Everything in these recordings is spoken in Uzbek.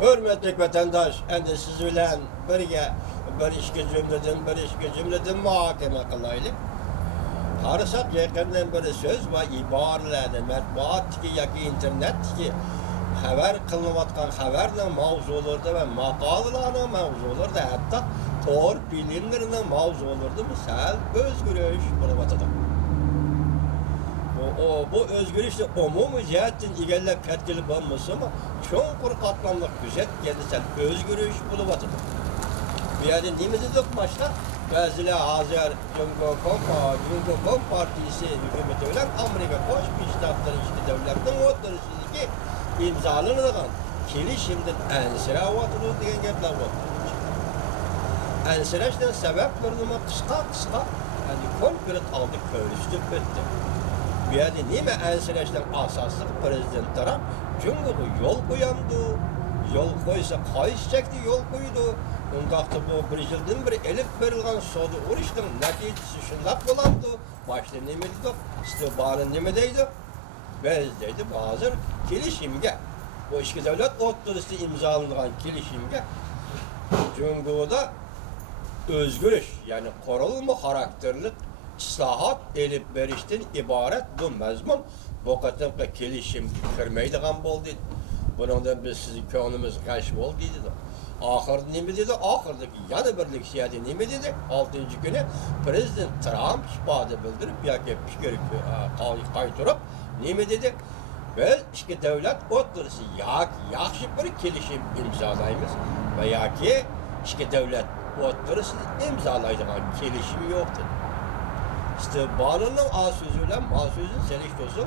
Hürmetlik vatandaş, endi siz bilen birge bir işki cümleden muhakeme kılaylı. Karısak yakından bir söz ve ibarelerde matbuat ki yoki internet ki haber kılınayotgan haberning mavzularida ve maqolalarning mavzularida hatta tor bilimlarining mavzularida misal o'zgarish bo'layotadi. Bu özgürlükte umumi cihetten igellep ketkili bulması ama çoğunkur katlanmak güzel kendisel özgürlük buluvatıdır. Bir yerde nimeti yok başta bazıları Hazır Cumhurbaşkanı Partisi hükümeti olan Amerika Birleşik Devletleri işte devletin otları ki imzalanılan kilişimden ensire vatıdır diyen gepler vatıdır. Ensireşten sebeplerini kısa yani konkret aldık görüştük bitti. Bir yerde nime ensireşten asaslı Prezident Trump çünkü yol koyandı. Yol koysa kayıs çekti yol koydu. Ondaqda bu bir yıldan bir elip verilgan sodu uruştun neticesi şundaq bolandı. Başta nime dedik, istihbarın nime deydi? Bezdeydi bazı kilişimge. O iki devlet otlarısı imzalanan kilişimge Cumhurda özgürlük yani korulma karakterli islahat elip verişten ibaret bu mezmun bu kadar kilişim kirmeydiğen boldu. Bundan biz sizin könlümüz kaç oldu dedi. Ahırda nime dedi? Ahırdaki yana birlik siyasi nime dedi? 6. günü Prezident Trump ifade bildirip yoki fikir qaytarıp nime dedi? Biz iki devlet otlarısı yaxshi bir kilişim imzalaymiz ve yoki iki devlet otlarısı imzalaydigan kilişim yoktur. İstihbarının az sözüyle sözün selektosu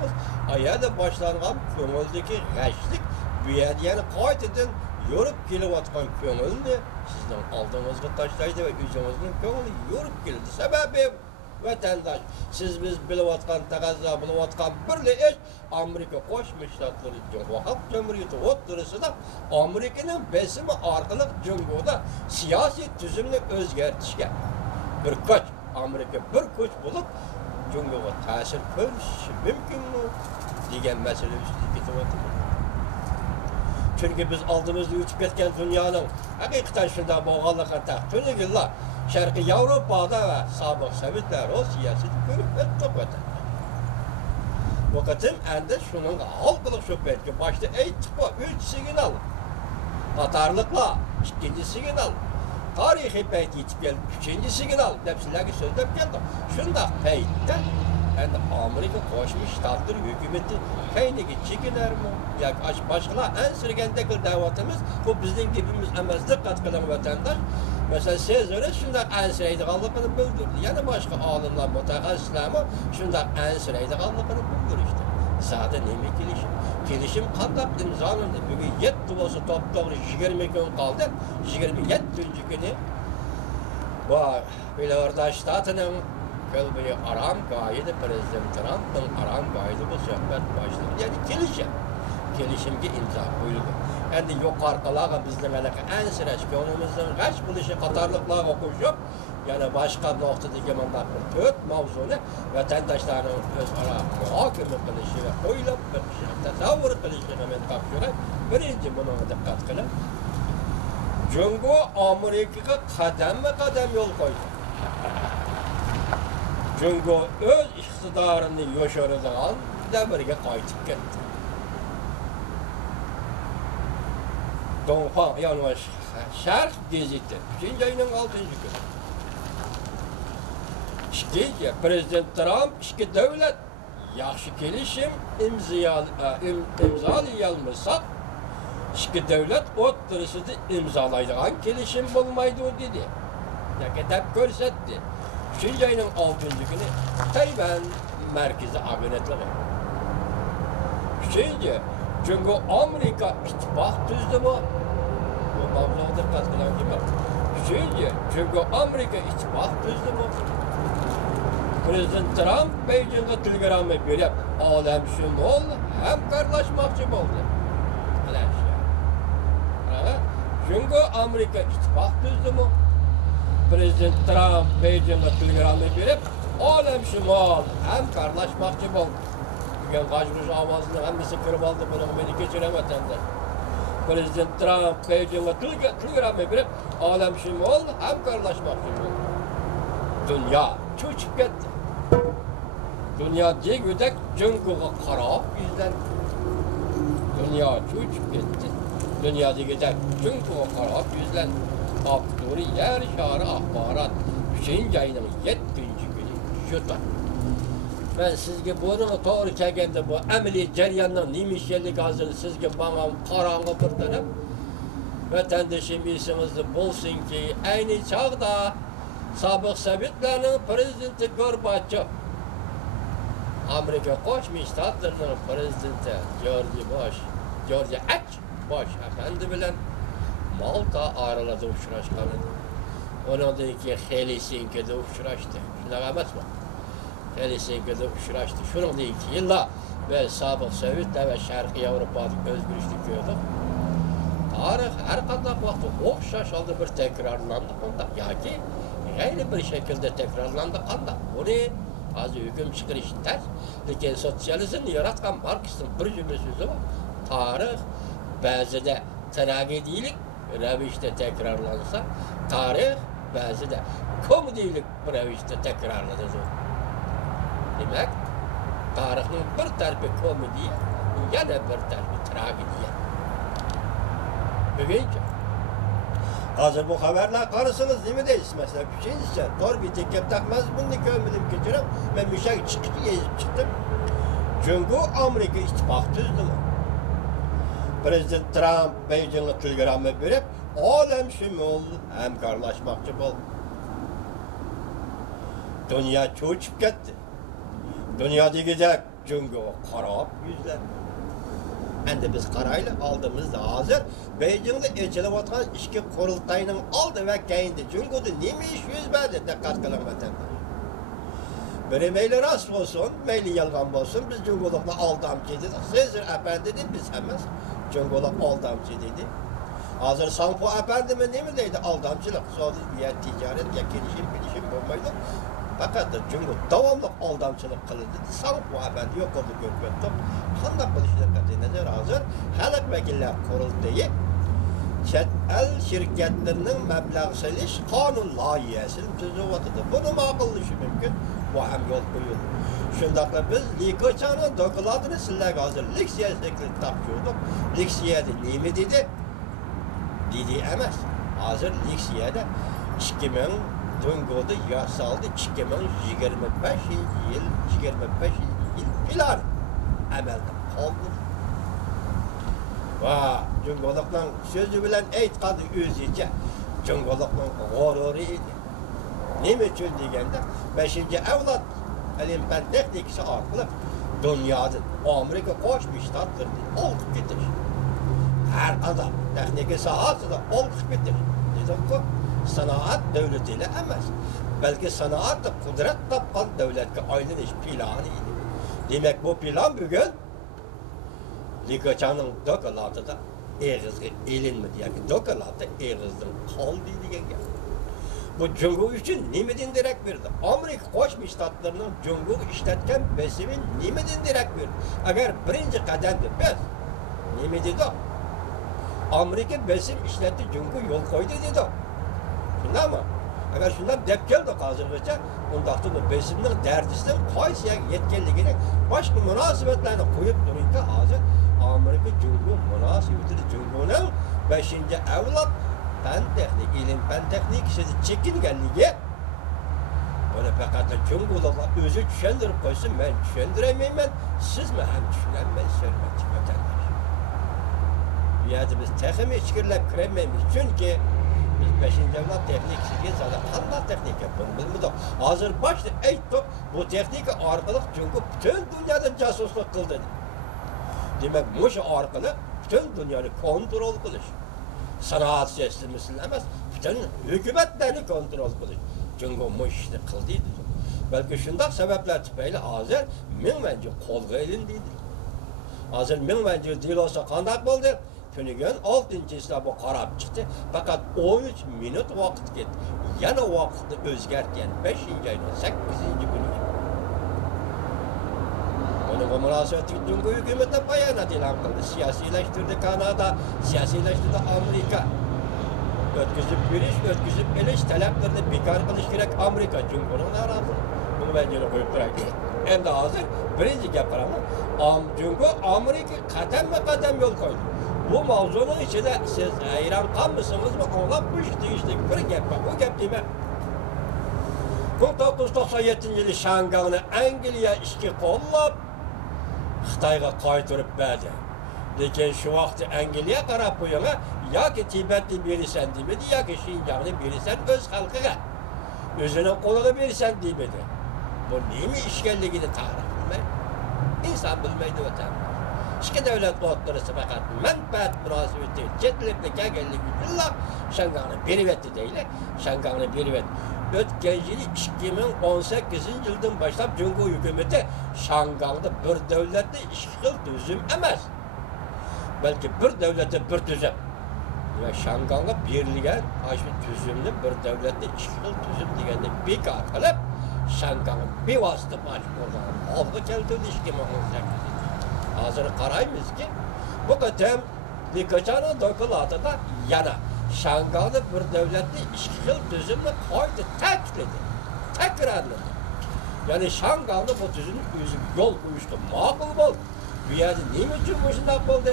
ayada başlangan köngüldeki geçlik bir yani qaytadan yorup kelyotgan köngülni sizden aldığınızga taşlaydı ve yüzünüzün köngülü yorup geldi. Sebebi vatandaş, siz biz bilayotgan taqazza bilayotgan birli iş Amerika Qo'shma Shtatları Cumhuriyeti o'ttirisida Amerikaning besimi orqali Cumhuriyetda siyosiy tuzumni o'zgartirishga bir kuch Amerika bir kuch bo'lib Cumhuriyetga ta'sir ko'rsatishi mumkinmi degan masala ustida ketyapti. Çünkü biz aldığımızda yutib ketgan dunyoning haqiqatan shunday bo'lganligini taqdirda yillar Sharqiy Yevropada ve sobiq Sovetlar Rossiyasi ko'rib o'tdi. Vaqtim endi şunun hal qiliq shu paytga boshda aytdik bu 3 signal. Qatarlıqlar 2. signal. Tarixiy payt yetib keldi 3. signal deb sizlarga so'zlab keldim. Shunda paytda endi Amerika Qo'shma Shtatlar hukumati kayniga chekinarmi yoki boshqalar ansirgandagi da'vatimiz bu bizning gapimiz emas diqqat qiling vatandosh. Mesela Sezar'a şundan ansiraydiganligini bildirdi. Yani başka olimlar, mutaxassislarmi şundan ansiraydiganligini bildirdi. Zaten nima kelishim? Kelishim qanday imzolandi? Bugun 7 bo'lsa to'g'ri 20 kun qoldi. 27 kuni bu Belarus shtatining Kelbiye aram gayede Prezident Trump'ın aram gayede bu sohbet başladı. Yani kelişimge imza koyuldu. Endi yuqorqilarga bizning anaqa ansirash ko'nglimizdan g'ash bo'lishi qatorliqlarga qo'shib, yana boshqa nuqtadagi mana bir 4 mavzuni vatandoshlarning o'zaro muhokama qilishi va o'ylab chiqishini tasavvur qilishini men topshirib, birinchi buni diqqat qilib, Jungo Amerikaga qadam yo'l qo'ydi. Jungo o'z iqtidorini yo'shiradigan davrga qaytib ketdi. Donfan yanlış Şerh gazeti 3. ayının 6. günü. İşte Prezident Trump iki devlet yaxshi kelishim imzalayalmasa iki devlet o'ttirisida imzalaydigan kelishim bo'lmaydi dedi. Yoki deb ko'rsatdi. 3. ayının 6. günü Tayvan merkezi agentligi. 3. Çünkü Amerika ittifaq tuzdi bu. Bu mavzuga diqqat qiling gibi. Çünkü Amerika ittifaq tuzdi bu. Prezident Trump Beijing'e telegramma berib, olamshumul hamkorlashmoqchi bo'ldi. Çünkü Amerika ittifaq tuzdi bu. Prezident Trump Beijing'e telegramma berib, olamshumul hamkorlashmoqchi bo'ldi. Gel kaçmış avazını hemmisi kırıp aldı bunu beni geçiremeden de. Prezident Trump Beijing'e telegramma berip alemşimol hamkorlaşmoqchi bo'ldi. Dünya cho'chib ketdi. Dünya degudek Jungo'ga qarab yuzlandi. Dünya cho'chib ketdi. Dünya degudek Jungo'ga qarab yuzlandi. Abduri yer şarı axbarat 3-nji ayının 7-nji günü şuta. Ben sizge bunu to'g'ri kelganda bu amaliy jarayonning nima ekanligi hozir sizga bana qarang'i bir taraf. Vatandaşım esingizda bo'lsinki, ayni chog'da sobiq Sovetlarning prezidenti Gorbachev, Amerika Qo'shma Shtatlarining prezidenti George Bush efendi bilan Malta aralada uchrashgan edi. Ondan keyin Helsinki'de uchrashdi. Shunaqa emasmi? Helsinki'de uchrashdi. Shundan keyin ve sobiq Sovetlar ve Sharqiy Yevropada o'zgarishni ko'rdik. Tarix her qanday vaqtda o'xshash holda bir takrorlandi qanda yoki g'ayri bir shaklda takrorlandi qanda. Buni hozir hukm chiqarish tez, lekin sotsializmni yaratgan Marksning bir jumla so'zi bor. Tarix ba'zida tragediyalik ravishda takrorlansa, tarix ba'zida komediyalik ravishda takrorlanadi. Demak, tarixning bir tarafi komediya, yana bir tarafi tragediya. Bugünkü. Hazır bu haberler karısınız değil mi deyiz mesela bir şey ise doğru bir tekep takmaz bunu görmedim geçiyorum. Ben bir şey çıktım. Çünkü Amerika ittifak düzdü mü? Prezident Trump Beijing'e telegramma verip alemşimol hamkorlaşmoqchi bo'ldi. Dünya cho'chib ketdi. Dunyodagidek Jungo'ga qarab yuzlandi. Endi biz qarayli oldimizda hozir Beijing'de echilayotgan ishki qurultayning oldi va keyinda Jungo'da nima ish yuz berdi diqqat qiling vatandosh. Biri meyli rast olsun, meyli yalgan olsun, biz Jungo'lukla aldamcı dedik. Sezir efendi dedi, biz hemen Jungo'luk aldamcı dedi. Hazır Sanpo efendi mi ne mi deydi aldamcılık. Sonra ya ticaret ya bilişim olmaydı. Fakat Jungo devamlı aldamcılık kılındı. Sanpo efendi yok oldu görmekte. Kandak bilişler katı hazır. Halk vekiller kurultayı. Chet el şirketlerinin meblağ seliş kanun layihəsini düzüvatıdı. Bunu maqullışı mümkün. Bu hem yol koyuldu. Şundakla biz Likoçan'ın dokuladını sizlerle hazır Liksiye sekreter tapıyorduk. Liksiye'de neymi dedi? Dedi emez. Hazır Liksiye'de 2000 Dungo'da yasaldı 2025 yıl plan emelde kaldı. Va, Jungo'lukning sözü bilen aytqani o'zicha Jungo'lukning g'ururi edi. Nima uchun deganda 5-avlod ilm-fan texnikasi orqali dunyoda Amerika Qo'shma Shtatlarini olib ketish. Har qanday texnika sohasida olib ketish. Dedik-ku, sanoat davlatiga emas, balki sanoatda qudrat topgan davlatga aylanish plani edi. Demak, bu plan bugun Likoçan'ın dokulatında eğizge elinmedi. Yani dokulatı eğizden kaldı degan gap. Bu Jungo için nimeden direk verdi? Amerika Qo'shma Shtatlarının Jungo işletken besimi nimeden direk verdi? Agar birinci qadamda biz nima dedi? Amerika besim işletti Jungo yol koydu dedi. Shundaymi? Agar shunday deb keldik hozirgacha, undaqda bu besimning dardisidan qaysiga yetganligini boshqa munosabatlarni qo'yib turibdi hozir. Amerika Jungo münasebeti Jungo'nun 5-avlod ilim-fan texnikasida chekinganligi buni faqat Jungo'lar o'zi tushuntirib qo'ysa men tushuntirmayman, sizmi ham tushunolmaysiz hurmatli vatandosh. Bu yerda biz texnik fikrlab kirmaymiz, chunki biz 5-avlod texnikasiga zada qanday texnika bilmaydi. Hozir boshda aytdik, bu texnika orqali Jungo butun dunyoda josuslik qildi. Demek bu iş orqali bütün dünyayı kontrol qilish. Sanoat sistemasi emas, bütün hukumatlarni kontrol qilish. Jungo bu ishni qildi. Balki shunday sabablar tufayli hozir mingmanchi qo'lga ilindi. Hozir mingmanchi dilosa qanday bo'ldi? Tunigan 6-iyisida bu qarab chiqdi. Faqat 13 minut vaqt ketdi. Yana vaqtni o'zgartgan 5-ayning 8-kuni. Bununla münasebetli Cumhur hükümeti bayanat ilan kıldı. Siyasileştirdi Kanada, siyasileştirdi Amerika. Ötküzüp eliş taleplerini bekar kılış gerek Amerika Cumhur'un aradı. Bunu ben yine koyup bırakıyorum. Hem de hazır birinci yaparım. Cumhur Amerika kadem yol koydu. Bu mavzunun içinde siz hayran kalmışsınız mı? Ona bu işte bir gap var. Bu gap değil mi? 1997 yılı Şangay'ını Angliya işki kollab Xitayga qaytırıp berdi. Lekin şu vakti Angliya qarab qo'yanga yoki Tibetni berisan demedi, yoki Şinjanni berisan o'z xalqiga. O'zining qo'liga berisan demedi. Bu nima ishganligini tarix bilmaydi. İnsan bilmaydi o'tan. İki devlet o'rtasida faqat manfaat munosabati chetlikda kelganligi uchun Şangayni berib etdi deyli. Şangayni berib etdi. Ötken yılı 2018 yıldan başlap Cumhur hükümeti Şangay'da bir devlette iki xil tüzüm emas. Belki bir devlette bir tüzüm. Ve Şangay'a berilgan aşı tüzümlü bir devlette iki xil tüzüm degende bekar qilib Şangay'ın bevosita majburdan olg'a keltirdi 2018. Hozir qaraymiz ki bu qadam Nikachano dokladida yana Şangay'da bir devlette iki xil tüzümü koydu, tekledi, tekrarladı. Yani Şangay'da bu tüzümün özü yol koyuştu, makul oldu. Bu yerde ne için bu şundak oldu?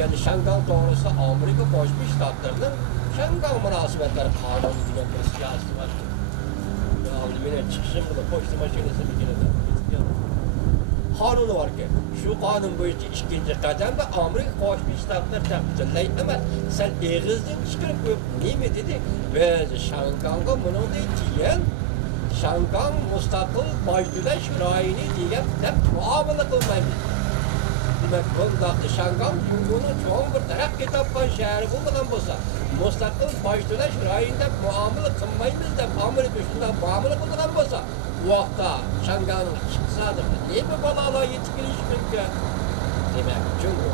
Yani Şangay doğrusu Amerika Birleşmiş Ştatları'nın Şangay münasebetleri kanunu diye bir siyasi var. Almanya çıkışım burada poşta makinesi bir kere de. Kanunu var ki, şu kanun boyunca ikinci kademde Amerika Birleşmiş Ştatları tepkilerle ama sen eğizden çıkarıp koyup ne mi dedi? Biz Şangay'a bunu diyen Şangay müstakil başdüleş rayini diyen hep muamele kılmayız. Demek bundaqda Şangay Cumhur'un çoğun bir taraf kitapkan şehri bulmadan bolsa, müstakil başdüleş rayinde muamele kılmayız deb Amerika şundan muamele kılmadan bolsa, bu vaqtda Şangay'ın iqtisodiyoti ne bir balolar yetib kelishi mumkin? Demak, Cumhur